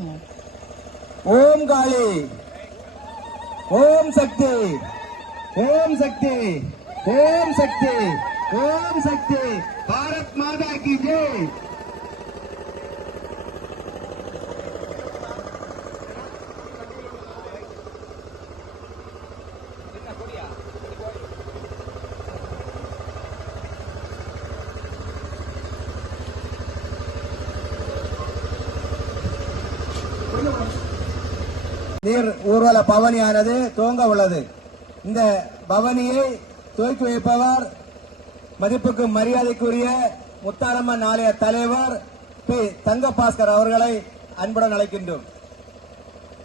हम्म। ओम काली। ओम शक्ति। ओम शक्ति। ओम शक्ति। ओम शक्ति। भारत माता की जय। நீர் ஊர்வல பவனியானது துவங்க உள்ளது. இந்த பவனியை துவக்கி வைப்பவர் மதிப்புக்கு மரியாதைக்குரிய முத்தாரம்மன் ஆலய தலைவர் பி. தங்கபாஸ்கர் அவர்களை அன்புடன் அழைக்கின்றோம்.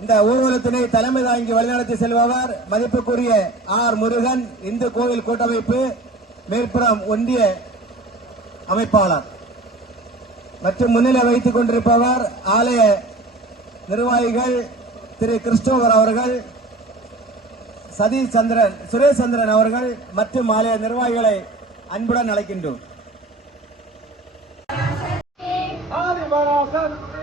இந்த ஊர்வலத்தினை தலைமை தாங்கி வழிநடத்தி செல்பவர் மதிப்புக்குரிய ஆர். முருகன் இந்து கோவில் கூட்டமைப்பு மேற்புறம் ஒன்றிய அமைப்பாளர். மற்றும் முன்னிலை வைத்துக் கொண்டிருப்பவர் ஆலய நிர்வாகிகள் திரு கிறிஸ்டோபர் அவர்கள் சதீஷ் சந்திரன் சுரேஷ் சந்திரன் அவர்கள் மற்றும் ஆலய நிர்வாகிகளை அன்புடன் அழைக்கின்றோம். ஆதிபராசக்தி